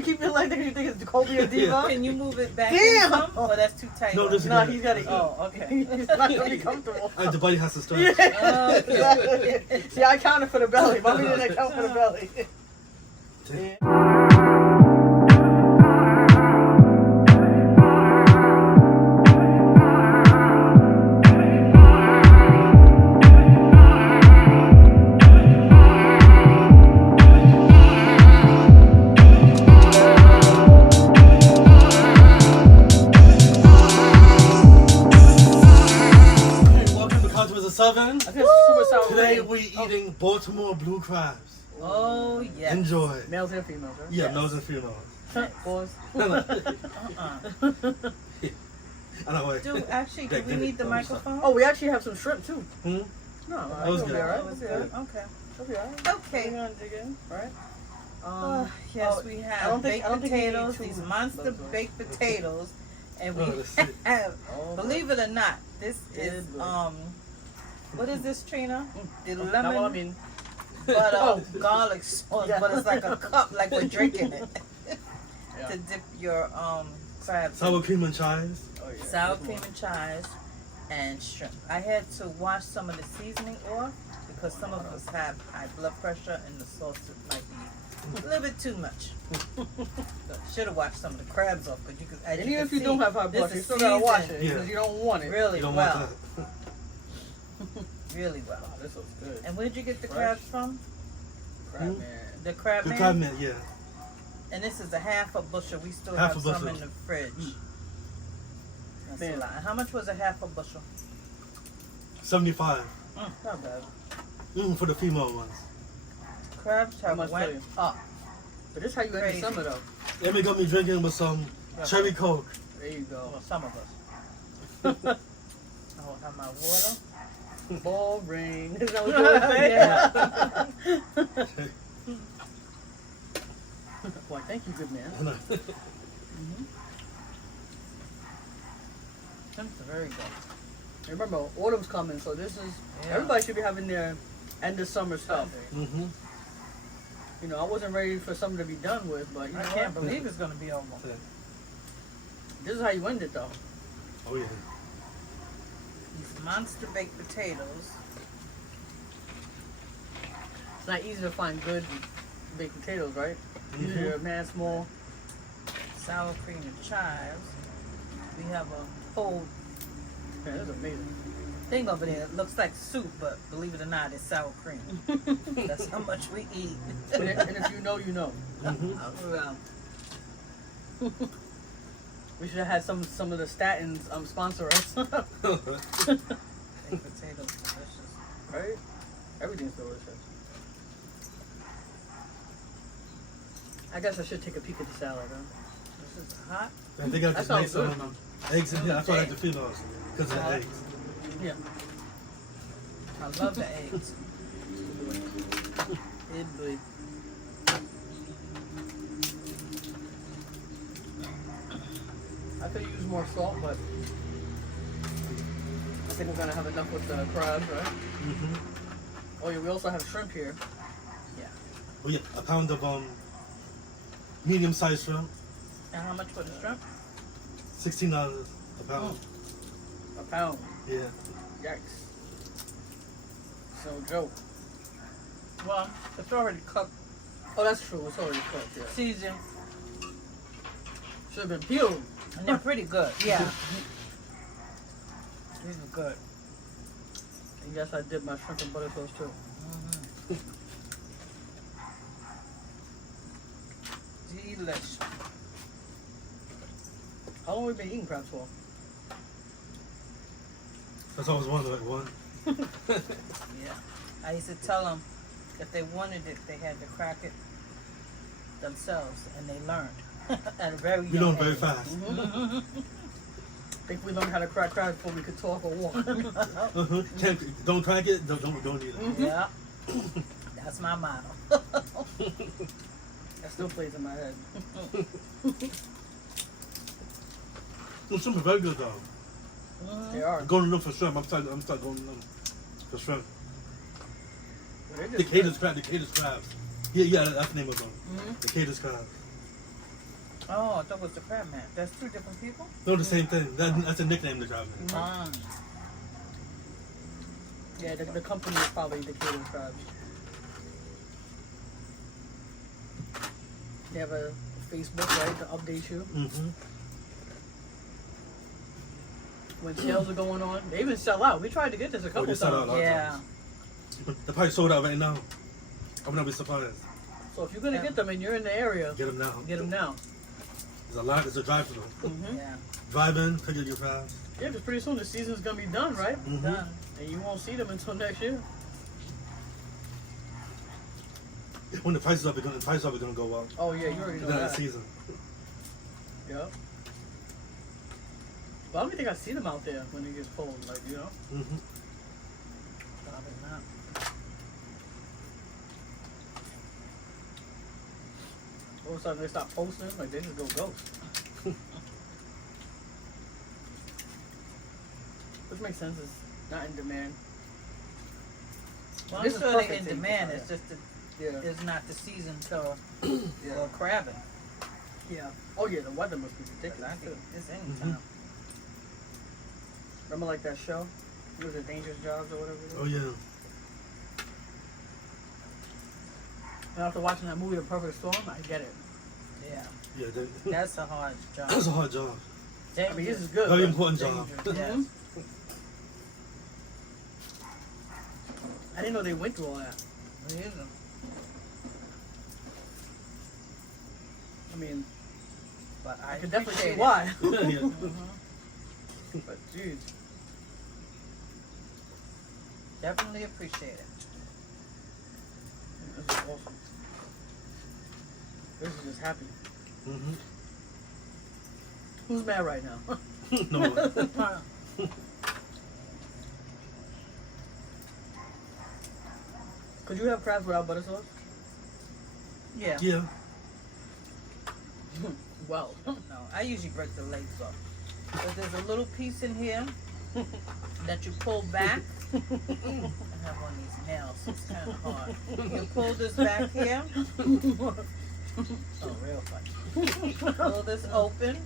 you keep your leg there? You think it's Jacoby or Diva? Can you move it back? Damn! In some? Or that's too tight? No, this is No, good. he's gotta eat. Oh, okay. He's not gonna be comfortable. The body has to stretch. Yeah, exactly. See, I counted for the belly. Mommy didn't count for the belly. Yeah. Southern. I think it's super sour. Today we eating Baltimore blue crabs. Oh, yes. Enjoy. Males and females, right? Yeah, males and females. Boys. Dude, actually, do we need the microphone? Oh, we actually have some shrimp too. Hmm? No, That was good. Right? That was good. Okay. That'll be alright. Okay. We're gonna dig in, right? Yes, we have baked potatoes, these monster baked potatoes, and we have, believe it or not, this is, what is this, Trina? The lemon butter garlic sauce, but it's like a cup, like we're drinking it, to dip your crabs. Sour cream and chives. Oh, yeah. Sour cream and chives and shrimp. I had to wash some of the seasoning off because some of us have high blood pressure and the sauce might be a little bit too much. Should have washed some of the crabs off because you could. And even if you don't have high blood pressure, you still gotta wash it because you don't want it. Really You don't well. want that. Really well. Oh, this looks good. And where'd you get the crabs from? Crab man. The crab The man? crab man, yeah. And this is a half a bushel. We still Half have a some bushel. in the fridge. That's Man. a lot. How much was a half a bushel? 75. Not bad. For the female ones. Crabs have must went tell you. up. But this is how you end Crazy. the summer though. Emmy got me drinking with some cherry coke. There you go. Well, some of us. I'll have my water. Boring. Is that what you were saying? Yeah. Why, thank you, good man. That's very good. And remember, autumn's coming, so this is everybody should be having their end of summer stuff. Mm-hmm. You know, I wasn't ready for something to be done with, but you know I what? can't believe it's going to be over. This is how you end it, though. Oh, yeah. These monster baked potatoes. It's not easy to find good baked potatoes, right? Usually they're mad small. Sour cream and chives. We have a whole Man, that's amazing. thing over there. It looks like soup, but believe it or not, it's sour cream. That's how much we eat. And if you know, you know. Well, We should have had some of the statins sponsor us. baked potatoes, delicious. Right? Everything's delicious. I guess I should take a peek at the salad, huh? This is hot. And they got That this sounds nice good. eggs in here. That's why I like the females. Because of the eggs. Yeah. I love the eggs. It would. I could use more salt, but I think we're gonna have enough with the crabs, right? Mm-hmm. Oh yeah, we also have shrimp here. Oh, yeah. A pound of medium-sized shrimp. And how much for the shrimp? $16 a pound. A pound. Yeah. Yikes. No joke. Well, it's already cooked. Oh, that's true. It's already cooked. Yeah. Seasoned. Should have been peeled. And they're pretty good. Yeah. These are good. And yes, I did my shrimp and butter sauce too. Delicious. How long have we been eating crabs for? That's all I was wondering. Like, one. Yeah. I used to tell them if they wanted it, they had to crack it themselves, and they learned at a very young We learn very age. fast. I think we learned how to crack crabs before we could talk or walk. Don't crack it. Don't eat it. Yeah. That's my motto. That still plays in my head. The shrimp are very good though. They are. I'm going to look for shrimp. I'm starting going to look for shrimp. They're just The Decatur's crabs. Yeah, that's the name of them. Decatur's crabs. Oh, I thought it was the crab man. That's two different people? No, the same thing. That's a nickname, the crab man. Yeah, the company is probably the Decatur Crabs. They have a Facebook, right, to update you. Mm-hmm. When sales are going on, they even sell out. We tried to get this a couple they sell out a times. lot of Yeah. times. They're probably sold out right now. I would not be surprised. So if you're gonna get them and you're in the area, Get them now. get them now. There's a lot. There's a drive-through. Mm-hmm. Yeah. Drive in, pick up your crabs. Yeah, because pretty soon the season's gonna be done, right? Mm-hmm. Done. And you won't see them until next year. When the prices are gonna go up. Oh yeah, you already know That that. season. Yep. But I don't think I see them out there when it gets cold, like, you know? Mm-hmm. Probably not. All of a sudden they stop posting, like they just go ghost. Which makes sense, it's not in demand. Well, This I'm is sure they're perfect in season demand. for It's it. just that Yeah. it's not the season to Yeah. go crabbing. Yeah. Oh yeah, the weather must be Because ridiculous I think too. it's any time. Remember like that show? It was a Dangerous Jobs or whatever it was? Oh yeah. And after watching that movie, The Perfect Storm, I get it. Yeah. Yeah. That's a hard job. That's a hard job. I mean, this is good. Very but- important job. Dangerous, yes. Mhm. I didn't know they went through all that. It is. I mean, But I could definitely see appreciate it. why. Yeah. But jeez, Definitely appreciate it. this is awesome. This is just happy. Mm-hmm. Who's mad right now? No. Could you have crabs without butter sauce? Yeah. Yeah. Well, No, I usually break the legs off. But there's a little piece in here that you pull back. I have one of these nails, so it's kind of hard. You pull this back here. Oh, real funny. Pull this open.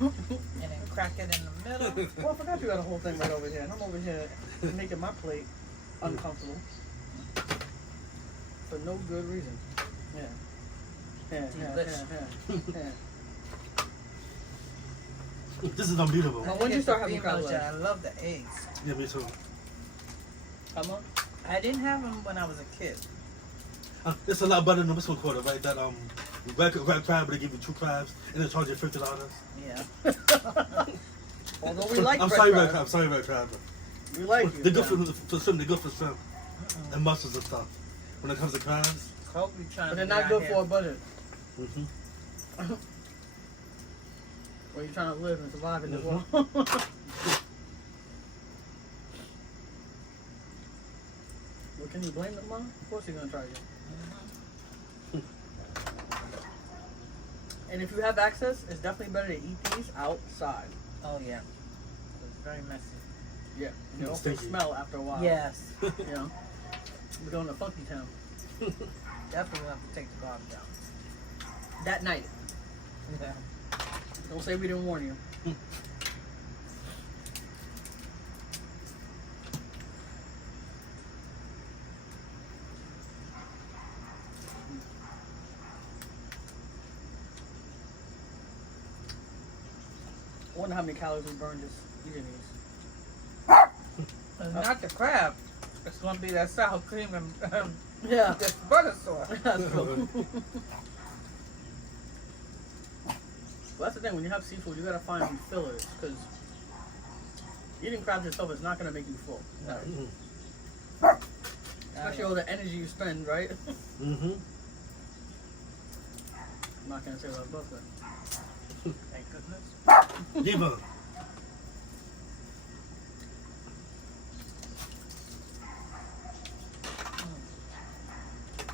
And then crack it in the middle. well, I forgot you got a whole thing right over here, and I'm over here making my plate uncomfortable for no good reason. Yeah. Delicious. Yeah. This is unbeatable. Now, when did you start having crab Female legs? I love the eggs. Yeah, me too. Come on. I didn't have them when I was a kid. It's a lot better than what's called it, right? That red crab, but they give you 2 crabs and they charge you $50. Yeah. Although we like I'm red sorry, crab. red crab. I'm sorry, red crab. We like you. They're good yeah. for shrimp. They're good for shrimp and mussels and stuff. When it comes to crabs, Hope you trying But to they're get not out good here. for a budget. mm-hmm. When you're trying to live and survive in this world. Well, can you blame them, Mom? Of course you're gonna try it. And if you have access, it's definitely better to eat these outside. Oh yeah. It's very messy. Yeah. You don't Stinky. smell after a while. Yes. You know? We're going to funky town. Definitely have to take the garbage out. That night. Yeah. Don't say we didn't warn you. I wonder how many calories we burned just eating these. It's not the crab. It's gonna be that sour cream and Yeah. this butter sauce. That's cool. Well, that's the thing. When you have seafood, you gotta find fillers because eating crabs yourself is not gonna make you full. Mm-hmm. Especially all the energy you spend, right? Mm-hmm. I'm not gonna say what I was about to say. Thank goodness. Diva.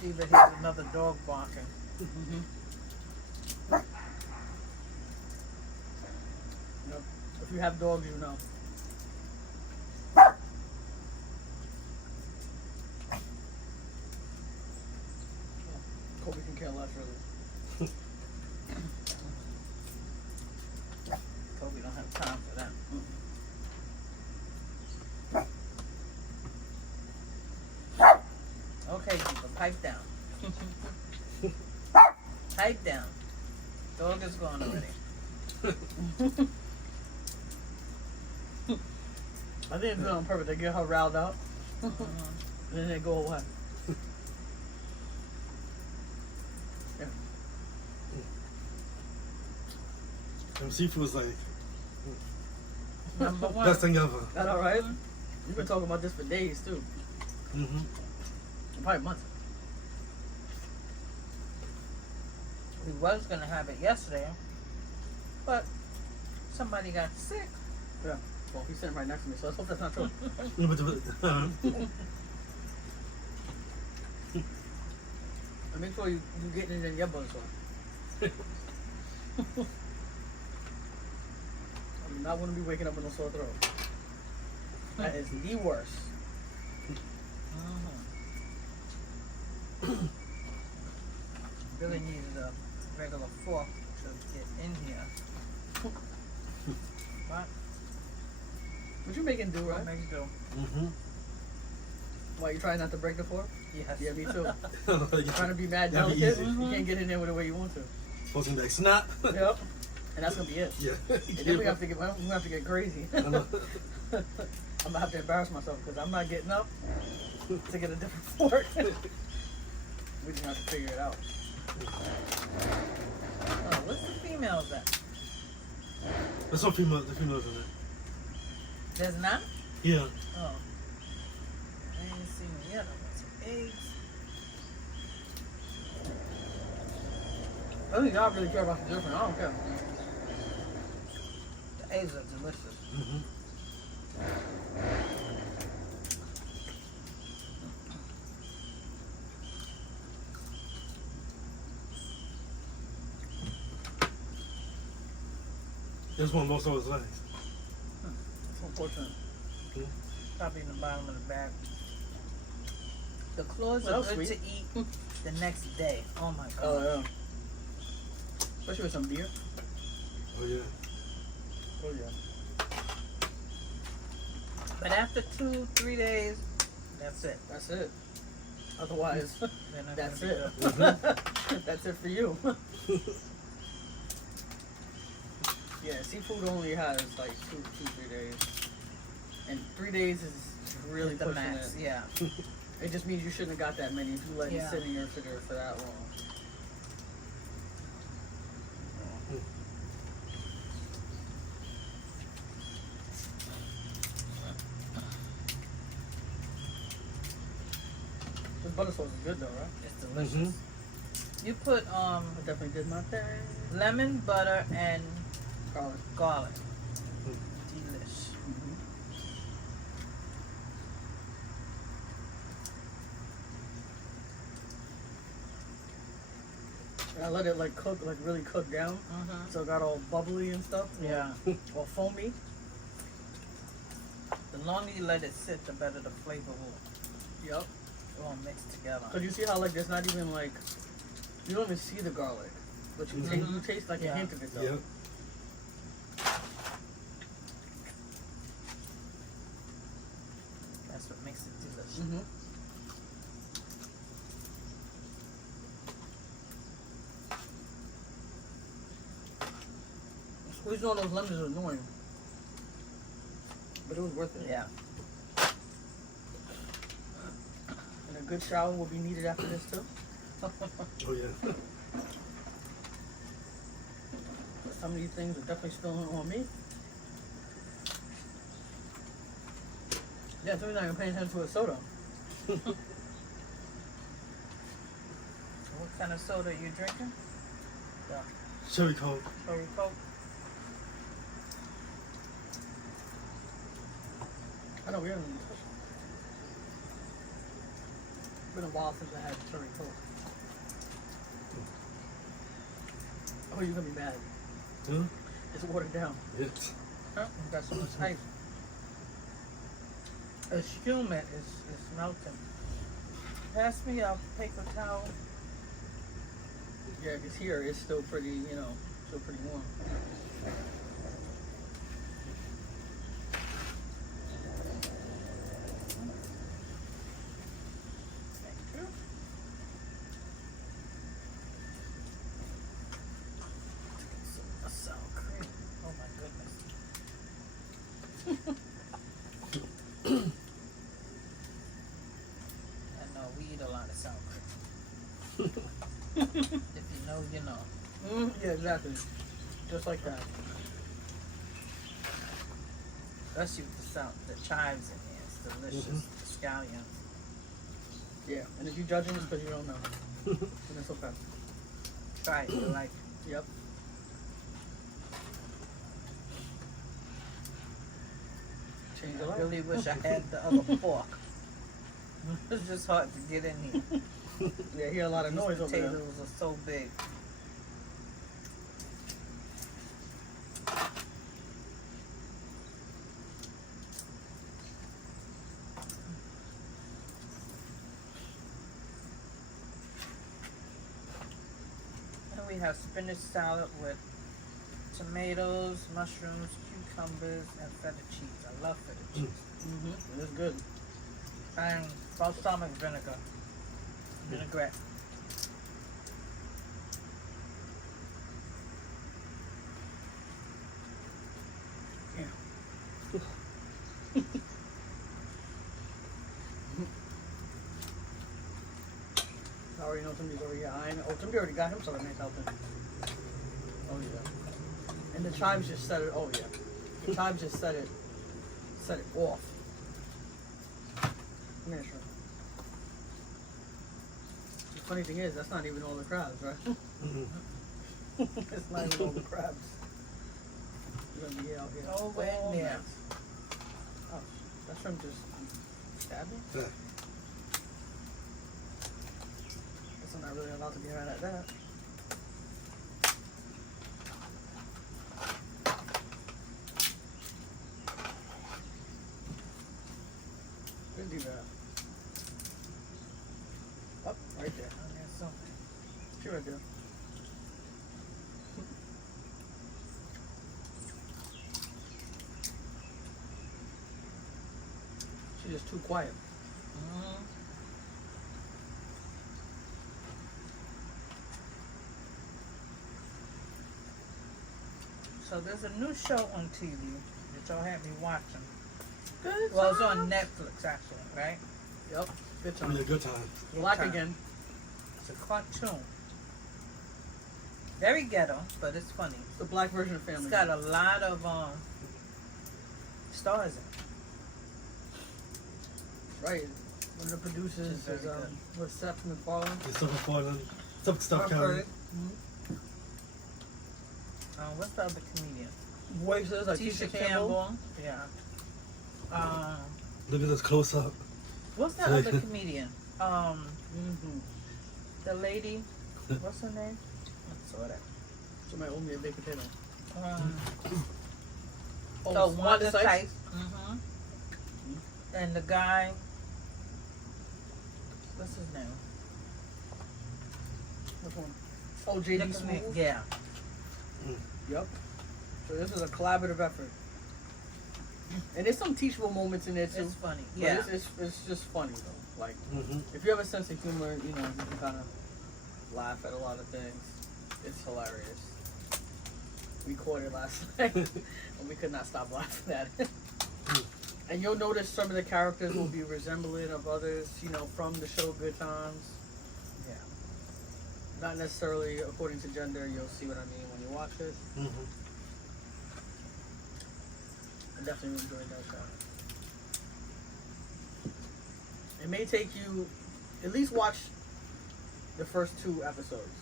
Either here's another dog barking. Mm-hmm. Yep. If you have dogs, you know. Kobe can care less, really. pipe down. Pipe down. Dog is gone already. I think it's good on purpose. They get her riled up, and then they go away. Yeah. And seafood is like Number one. best thing ever. That all right? You've been talking about this for days too. Mm-hmm. Probably months. We was gonna have it yesterday, but somebody got sick. Yeah. Well, he's sitting right next to me, so let's hope that's not true. And make sure you get it in your butt as well. I do not want to be waking up with a sore throat. That is the worst. Really needed a regular fork to get in here. But What you making do, right? what makes do? Mm-hmm. Why, you trying not to break the fork? Yes. Yeah, me too. Like, Trying to be mad That'd be delicate. easy. You can't get in there with the way you want to. supposed to be like snap. Yep. And that's gonna be it. Yeah. And then we have to get crazy. I know. I'm gonna have to embarrass myself because I'm not getting up to get a different fork. We just have to figure it out. Oh, what's the females at? There's some females in it. There's not? Yeah. Oh. I ain't seen them yet. I want some eggs. I think y'all really care about the different. I don't care. The eggs are delicious. Mm-hmm. This one lost all his legs. It's unfortunate. Probably in the bottom of the bag. The claws Well, are that was good to eat the next day. Oh my god. Oh yeah. Especially with some beer. Oh yeah. Oh yeah. But after 2-3 days, that's it. That's it. Otherwise, They're not that's gonna be it. good. That's it for you. Yeah, seafood only has like 2-3 days, and 3 days is really The pushing max, it. yeah. It just means you shouldn't have got that many if you let it Yeah. sit in your refrigerator for that long. This butter sauce is good though, right? It's delicious. Mm-hmm. You put I definitely did my thing. lemon, butter, and Garlic. garlic. Delish. And I let it like cook, like really cook down, so it got all bubbly and stuff. Yeah. Or foamy. The longer you let it sit, the better the flavor will Yep. all mix together. Cause you see how like there's not even like you don't even see the garlic, but you taste like a Yeah. hint of it though. Yep. That's what makes it delicious. Mm-hmm. Squeezing all those lemons is annoying, but it was worth it. Yeah. And a good shower will be needed after this too. Oh yeah. Some of these things are definitely spilling on me. Yeah, so we're not even paying attention to a soda. What kind of soda are you drinking? The Cherry Coke. Cherry Coke. I know we haven't even touched it. It's been a while since I had cherry coke. Oh, you're gonna be mad. Huh? It's watered down. It's Got so much ice. The scumet is melting. Pass me a paper towel. Yeah, because here it's still pretty, still pretty warm. Thank you. If you know, you know. Yeah, exactly. Just like that. Especially with the chives in there. It's delicious. The scallions. Yeah, and if you're judging, it's because you don't know. And it's okay. Try it. You like it. Yep. Change I your life. really wish I had the other pork. It's just hard to get in here. Yeah, hear a lot of noise These over there. potatoes are so big. And we have spinach salad with tomatoes, mushrooms, cucumbers, and feta cheese. I love feta cheese. It is good. And balsamic vinegar. Vinaigrette. I already know somebody's over here. Somebody already got himself a nice helping. Oh yeah. And the chives just set it. Oh yeah. The chives just set it off. Yeah, sure. The funny thing is, that's not even all the crabs, right? It's not even all the crabs. You're gonna be out here. Nowhere all near. night. Oh, that shrimp just stabbed me? Yeah. Guess I'm not really allowed to be around at that. Let's do that. Up, right there. Oh, there's something. She right there. She's just too quiet. So there's a new show on TV that y'all had me watching. Good. Well, it's on Netflix actually, right? Yep. Good Having a time. good time. Black Time. again. It's a cartoon. Very ghetto, but it's funny. It's the black version of Family It's got Guy. a lot of stars in it. Right. One of the producers It's very is good. what's Seth MacFarlane. It's stuff falling. Stuff I've carrying. heard it. What's the other comedian? Voices like Tisha Tisha Campbell. Yeah. Look at this close up. What's that other comedian? The lady. Mm-hmm. What's her name? I saw that. Somebody owe me a baked potato. So Wanda Wanda Sykes? Sykes. And the guy. What's his name? Which one? Oh, J.D. Look at me. Smooth? Yeah. Yep. So this is a collaborative effort. And there's some teachable moments in there too. It's funny. But Yeah. it's just funny though. Like, if you have a sense of humor, you know, you can kind of laugh at a lot of things. It's hilarious. We caught it last night, and we could not stop laughing at it. And you'll notice some of the characters will be resembling of others, you know, from the show Good Times. Yeah. Not necessarily according to gender. You'll see what I mean when you watch it. I definitely enjoyed that show. It may take you at least watch the first 2 episodes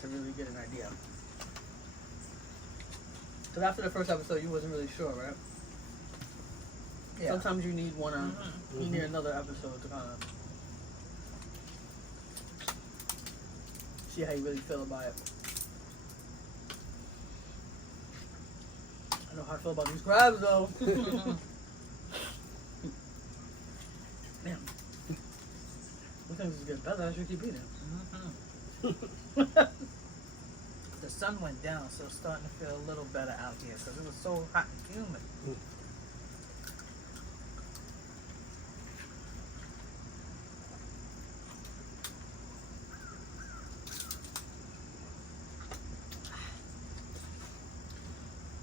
to really get an idea. Because after the first episode, you wasn't really sure, right? Yeah. Sometimes you need you need another episode to kind of see how you really feel about it. I know how I feel about these crabs, though. Man, I think this is getting better. I should keep eating. The sun went down, so it's starting to feel a little better out here because it was so hot and humid.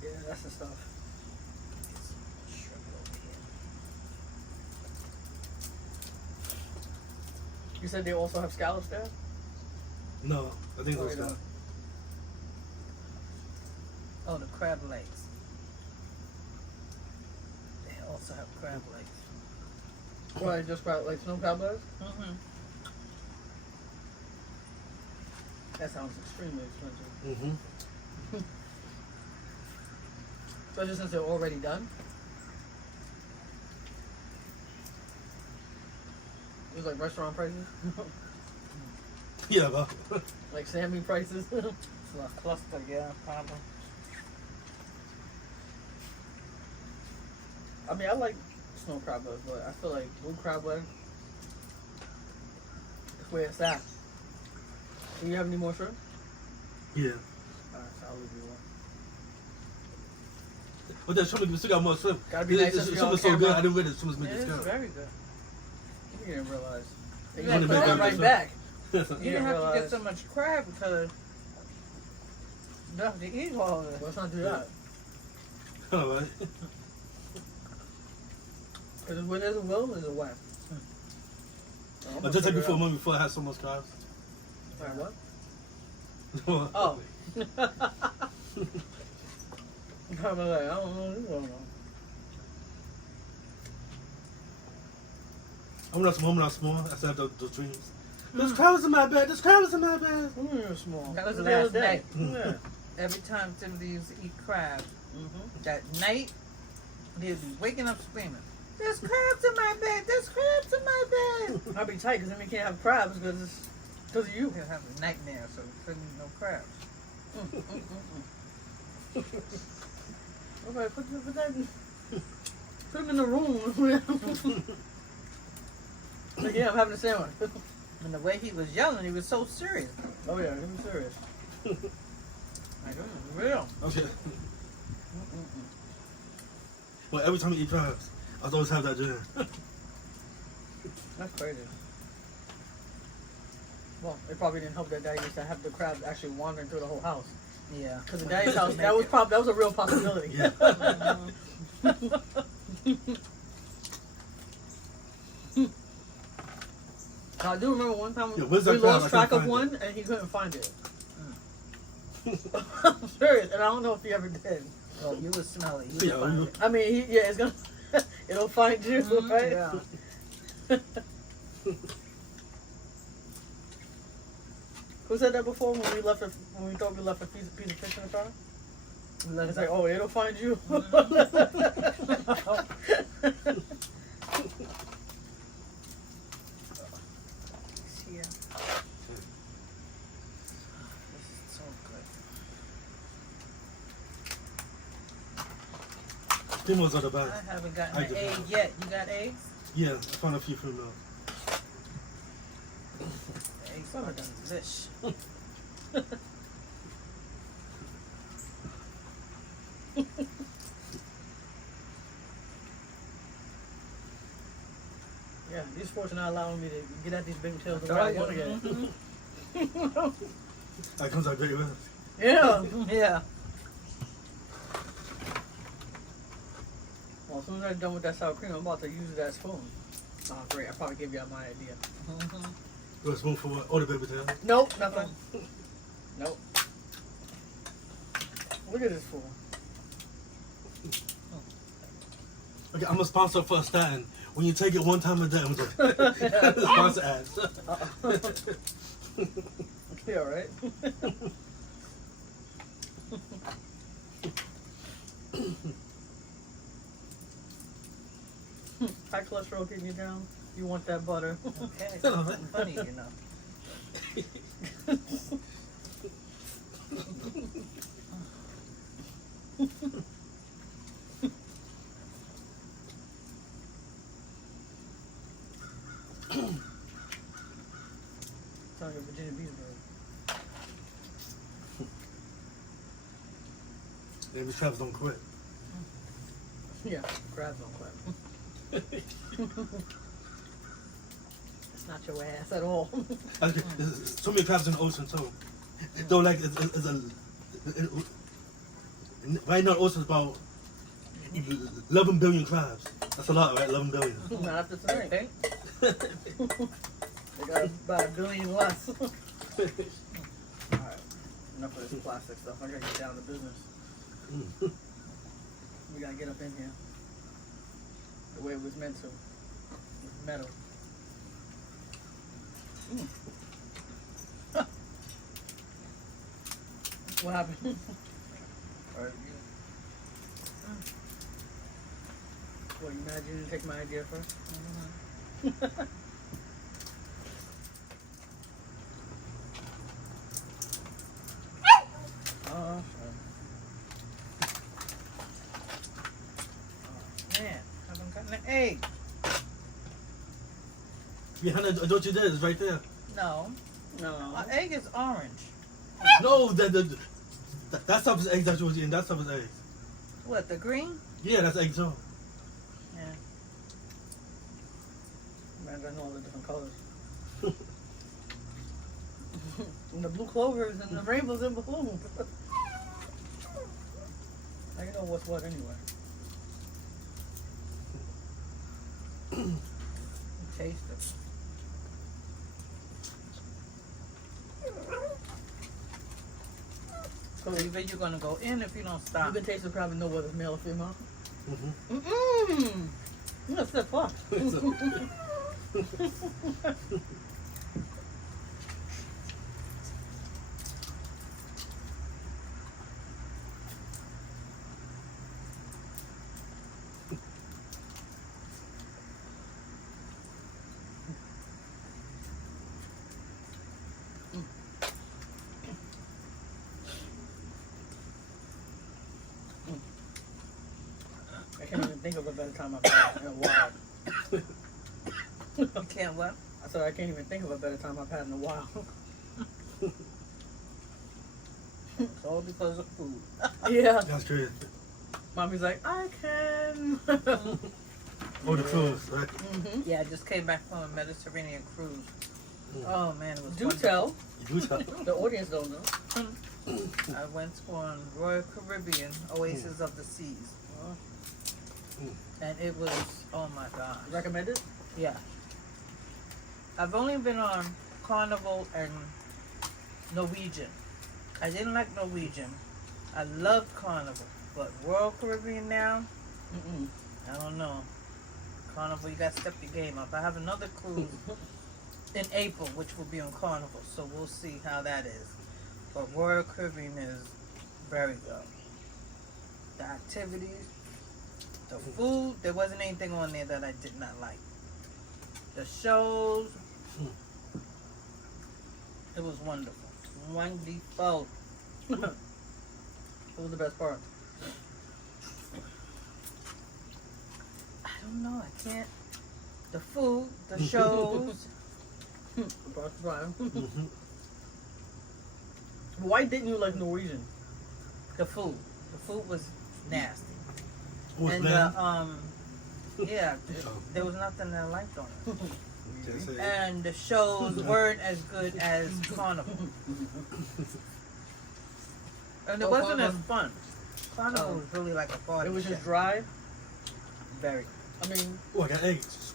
Yeah, that's the stuff. Shrimp over here. You said they also have scallops there? No, I think those guys. Oh, the crab legs. They also have crab legs. Why, just crab, like snow crab legs? Mm-hmm. That sounds extremely expensive. Mm-hmm. Especially since they're already done. It was like restaurant prices. Yeah, but Like Sammy prices. It's a cluster, yeah, probably. I mean, I like snow crab legs, but I feel like blue crab leg is where it's at. Do you have any more shrimp? yeah. Alright, so I'll leave you one. But that shrimp, we still got more shrimp. Gotta be nice The if you're shrimp on is so good. camera. I didn't realize the shrimp was It made is discount. very good. You didn't realize. You You had to didn't put that make right that back. You You didn't didn't have to realize. get so much crab because you have to eat all of it. Let's not do that. All right. Because when there's a will, there's a way. But just like before I had so much crabs. Alright, what? Oh. Oh. I'm like, I don't know. This one. I'm not small. I still have those dreams. There's crabs in my bed. There's crabs in my bed. You're small. That was the last other day. night. Yeah. Every time Timothy used to eat crab, Mm-hmm. that night, he'd be waking up screaming, "There's crabs in my bed! There's crabs in my bed!" I'll be tight because then we can't have crabs because of you. He'll have a nightmare, so he couldn't eat no crabs. Okay, put that in. Put him in the room. Like, yeah, I'm having a sandwich. And the way he was yelling, he was so serious. Oh yeah, I'm serious. Like, this is real. Okay. Well, every time you eat crabs, I always have that dream. That's crazy. Well, it probably didn't help that Daddy used to have the crabs actually wandering through the whole house. Yeah. Because in Daddy's house, that was a real possibility. Yeah. I do remember one time Yeah, we where's that crab? lost I track can't of find one and he couldn't find it. I'm serious, and I don't know if he ever did. Oh, you would smell it. Yeah, Find you- it. I mean, it's gonna, it'll find you, right? Yeah. Who said that before when we thought we left a piece of fish in the car? It's like, oh, it'll find you. Yeah. This is so good. Females are the best. I haven't gotten I an just egg haven't. yet. You got eggs? Yeah, I found a few females. The eggs are delish. Yeah, these sports are not allowing me to get at these big tails the Oh, way I yeah. want to get it. That comes out great ribs. Yeah. Yeah. Well, as soon as I'm done with that sour cream, I'm about to use it as spoon. Oh, great. I probably gave you my idea. Go a spoon for what? Oh, the baby tail. Nope, nothing. Nope. Look at this fool. Okay, I'm a sponsor for a statin. When you take it one time a day, I'm just sponsor ads. You alright? High cholesterol getting you down. You want that butter. Okay, it's something funny, you know. Sound like a Virginia Beach bird. Maybe crabs don't quit. Yeah, crabs don't quit. It's not your ass at all. Okay, there's so many crabs in the ocean too. Though, like, right now the ocean's about 11 billion crabs. That's a lot, right? 11 billion. Not after tonight, eh? They got about 1 billion less. enough of this plastic stuff. I gotta get down to business. We gotta get up in here the way it was meant to, with metal. What happened? Alright, Well, you mad you didn't take my idea first? Oh, man, haven't gotten an egg. Behind that, what you did is right there. No, no. an egg is orange. No, that stuff is eggs that you was eating. That stuff is eggs. What, the green? Yeah, that's egg too. Yeah. Man, I know all the different colors. And the blue clovers and the rainbows in blue. Now you know what's what anyway. Taste it. So either you're gonna go in if you don't stop. You can taste and probably know whether it's male or female. Mm-mm. That's the fuck. I can't even think of a better time I've had in a while. You can't what? I said I can't even think of a better time I've had in a while. It's all because of food. Yeah. That's crazy. Mommy's like, I can. Oh, the cruise, right? Mm-hmm. Yeah, I just came back from a Mediterranean cruise. Oh man, it was Do wonderful. tell. You tell. The audience don't know. I went on Royal Caribbean, Oasis of the Seas. And it was, oh my gosh. Recommend it? Yeah. I've only been on Carnival and Norwegian. I didn't like Norwegian. I loved Carnival. But Royal Caribbean now, I don't know. Carnival, you got to step your game up. I have another cruise in April, which will be on Carnival. So we'll see how that is. But Royal Caribbean is very good. The activities, the food, there wasn't anything on there that I did not like. The shows, it was wonderful. Wonderful. What was the best part? I don't know, I can't. The food, the shows. Why didn't you like Norwegian? The food. The food was nasty. What's And that? there was nothing that I liked on it. Can't say it. And the shows weren't as good as Carnival. And it wasn't as fun. Carnival was really like a party. It was show. just dry. Very. I mean, Oh, I got eggs.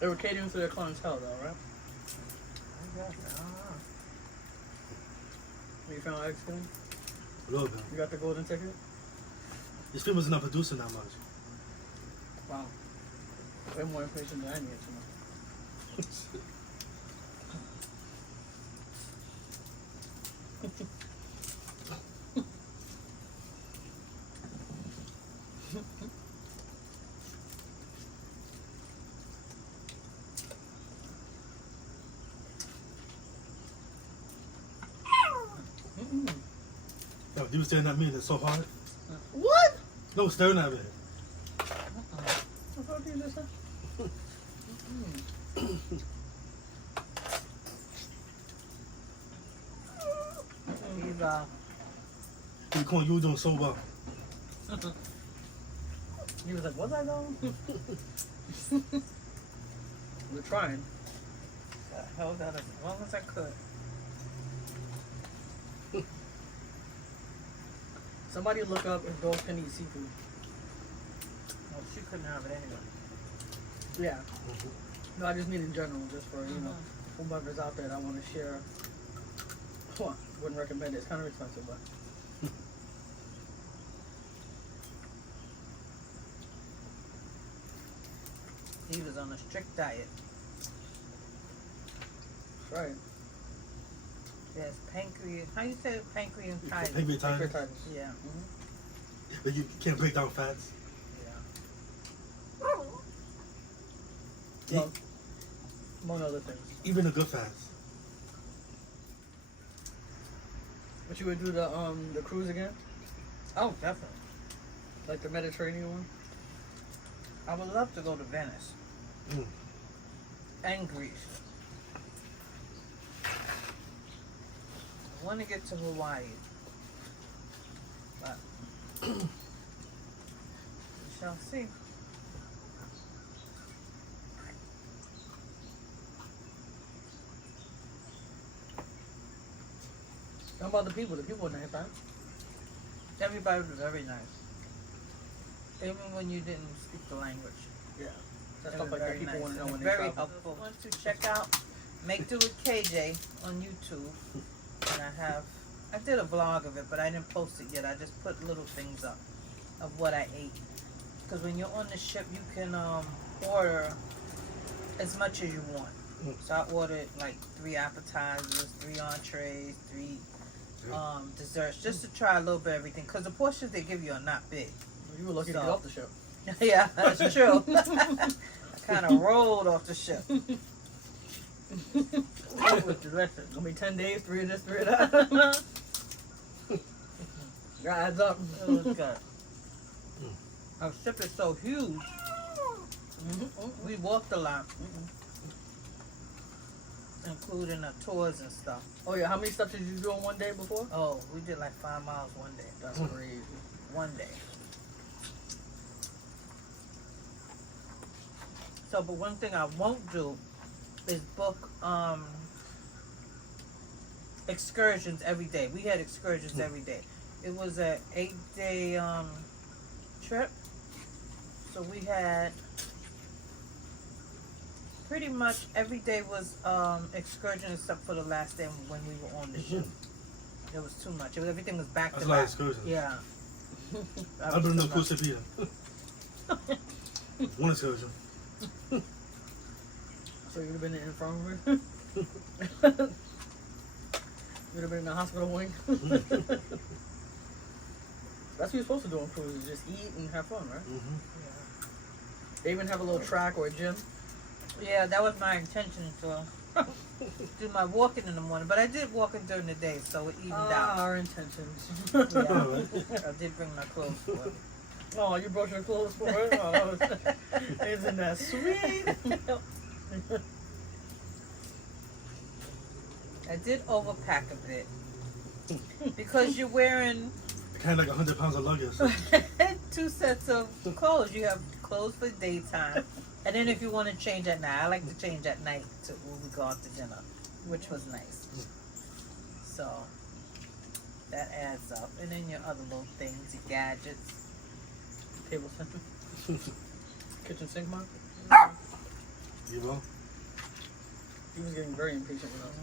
they were catering to their clientele, though, right? I guess, I don't know. You found eggs cool? A little bit. You got the golden ticket? This film is not producing that much. Wow. Way more information than I needed to know. No, you were staring at me and it's so hard. What? No, staring at me. What the fuck did you just say? He's You were doing so well. He was like, was I though? We're trying. held out as long as I could. Somebody look up if dogs can eat seafood. Well, she couldn't have it anyway. Yeah. No, I just mean in general, just for, you know, whomever's out there that want to share Well, wouldn't recommend it. It's kind of expensive, but. He was on a strict diet. That's right. Yes, pancreas. How you say pancreatitis? Pancreatitis. Yeah. But you can't break down fats. Yeah. Well, among other things. Even the good fats. But you would do the cruise again? Oh, definitely. Like the Mediterranean one? I would love to go to Venice. And Greece. I want to get to Hawaii. But we shall see. How about the people? The people were nice, right? Everybody was very nice. Even when you didn't speak the language. Yeah. That's It stuff was like that very people nice. want to know It when was they very travel. helpful. I want to check out Make Do with KJ on YouTube. And I did a vlog of it, but I didn't post it yet. I just put little things up of what I ate. Because when you're on the ship, you can order as much as you want. So I ordered like 3 appetizers, 3 entrees, 3 desserts, just to try a little bit of everything. Because the portions they give you are not big. You were lucky to get off the ship. Yeah, that's true. I kind of rolled off the ship. It was delicious. It's gonna be 10 days, 3 of this, 3 of that. That adds up. It was good. Our ship is so huge. We walked a lot, including the tours and stuff. Oh yeah, how many steps did you do on one day before? Oh, we did like 5 miles one day. That's crazy. One day. So, but one thing I won't do is book excursions every day. We had excursions every day. It was an 8-day trip. So we had pretty much every day was excursion except for the last day when we were on the ship. It was too much. Everything was back That's to a lot of back. excursions. Yeah. I've been to Costa Rica. One excursion. So you would have been in the infirmary? You would have been in the hospital wing? That's what you're supposed to do on cruises, just eat and have fun, right? Yeah. They even have a little track or a gym. Yeah, that was my intention to do my walking in the morning, but I did walking during the day, so it evened out. Our intentions. Yeah, I did bring my clothes for it. Oh, you brought your clothes for it? Oh, isn't that sweet? I did overpack a bit because you're wearing Kind of like 100 pounds of luggage. 2 sets of clothes. You have clothes for daytime, and then if you want to change at night, I like to change at night to when we go out to dinner, which was nice. So that adds up, and then your other little things, your gadgets. Table center. Kitchen sink mop. You will? He was getting very impatient with us.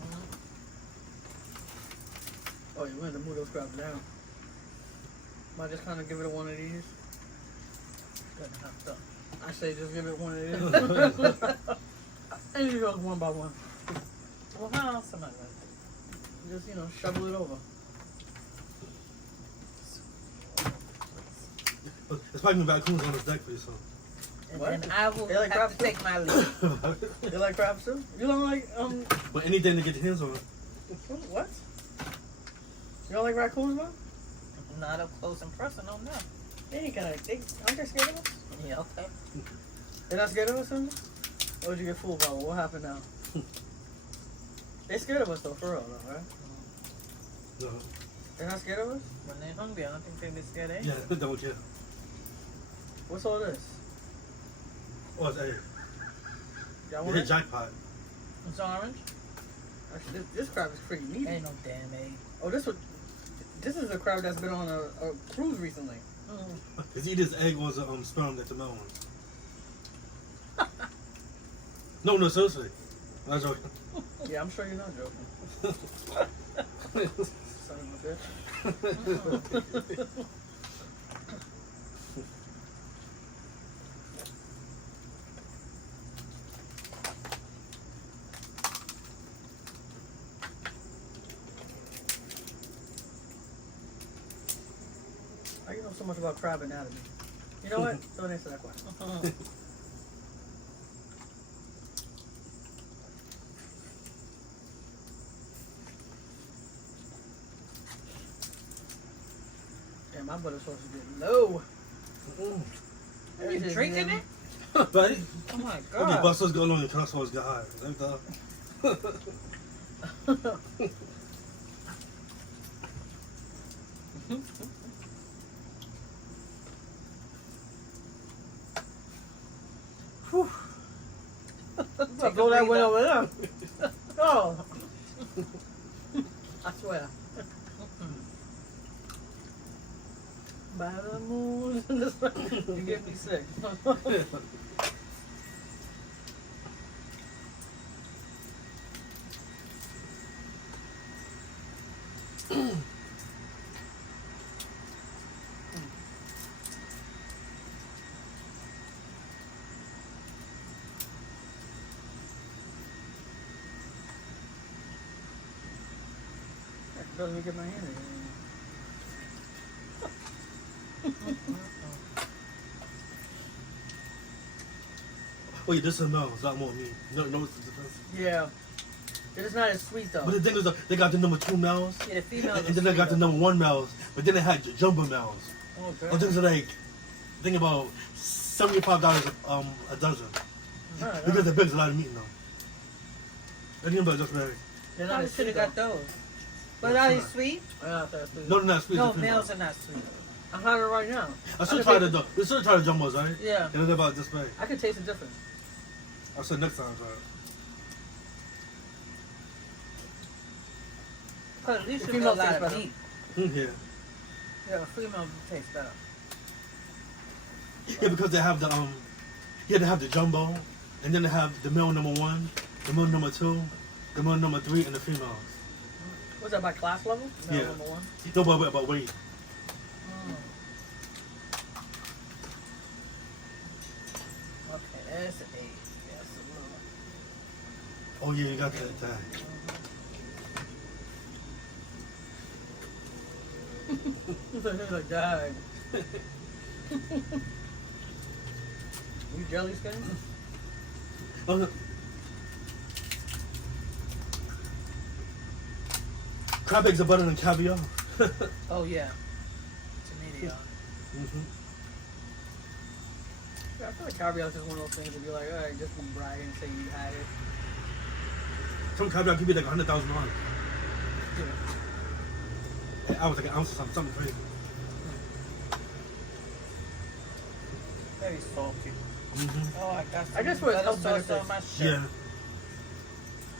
Oh, you wanted to move those crabs down. Might just kind of give it one of these. Gonna have to. I say just give it one of these. And you go one by one. Well, how else am I gonna do? Just, shovel it over. There's probably raccoons on this deck for you, so. And What? then I will They like have to crab take my leave. You like crabs too? You don't like, But anything to get your hands on it. what? You don't like raccoons, man? Not up close and personal, no. They ain't gonna, aren't they scared of us? Yeah, okay. They're not scared of us, Cindy? Or did you get fooled by them? What happened now? They're scared of us though, for real though, right? No. They're not scared of us? When they're hungry, I don't think they'd be scared of Yeah, anything. don't care. What's all this? Oh, it's egg. Y'all You want hit it? jackpot. It's orange? Actually, this crab is pretty meaty. Ain't no damn egg. Oh, this is a crab that's been on a cruise recently. It's either this egg or it's a sperm like the male ones. No, seriously. I'm not joking. Yeah, I'm sure you're not joking. Son of a bitch. How you know so much about crab anatomy? You know what? Don't answer that question. Yeah, my butter sauce is getting low. Are you drinking it? Right? Oh my Okay, god. but what's going on? Your cholesterol get high. Whew. Take a Go that way breather. over there. Oh. I swear. By the moon. You get me sick. I can barely get my hand in it. Oh yeah, this is Mel. It's not more me. No, it's the difference. Yeah. It's not as sweet though. But the thing is, they got the number 2 males, Yeah, the female. and then they got the number 1 males, but then they had jumbo males. Oh, Oh, things are like, think about $75 a dozen. Because the big's a lot of meat in them. And then, but just very. They're I not as should sweet have though. got those. But are they sweet? They're not that sweet. No, they're not sweet. No, they're female. males are not sweet. I'm having it right now. I should try the. We should try the jumbos, right? Yeah. And they're about this way. I can taste the difference. I'll say next time try it. Because at least The you get a female lot tastes of better. meat. Yeah. Yeah, the female tastes better. Yeah, because they have the yeah, they have the jumbo, and then they have the male number 1, the male number 2, the male number 3, and the females. What's that, by class level? No, Yeah. number 1. No, but wait. Okay, that's an 8. That's a little. Oh yeah, you got that tag. It's like that. You jelly skin? Oh, no. Crab eggs are better than caviar. Oh, yeah. To me, they are. I feel like caviar is just one of those things that you're like, alright, just be bragging and say you had it. Some caviar could be like $100,000. Yeah. I was like an ounce or something crazy. Very salty. Oh, I got some I guess for its butter health sauce benefits. on my shirt.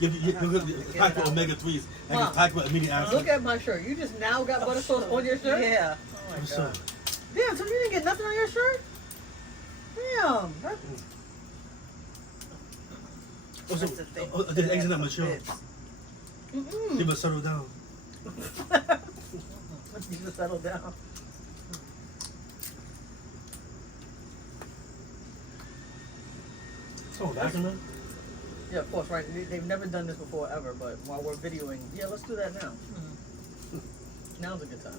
Yeah. It's packed with omega-3s. And it's packed with amino acids. Look at my shirt. You just now got butter sauce on your shirt? Yeah. Oh my What's god. up? Damn, so you didn't get nothing on your shirt? Damn. That's Oh, so, That's the thing. the eggs in that mature. Bits. They must settle down. You just settle down. So, back in there? Yeah, of course, right. They've never done this before ever, but while we're videoing, yeah, let's do that now. Now's a good time.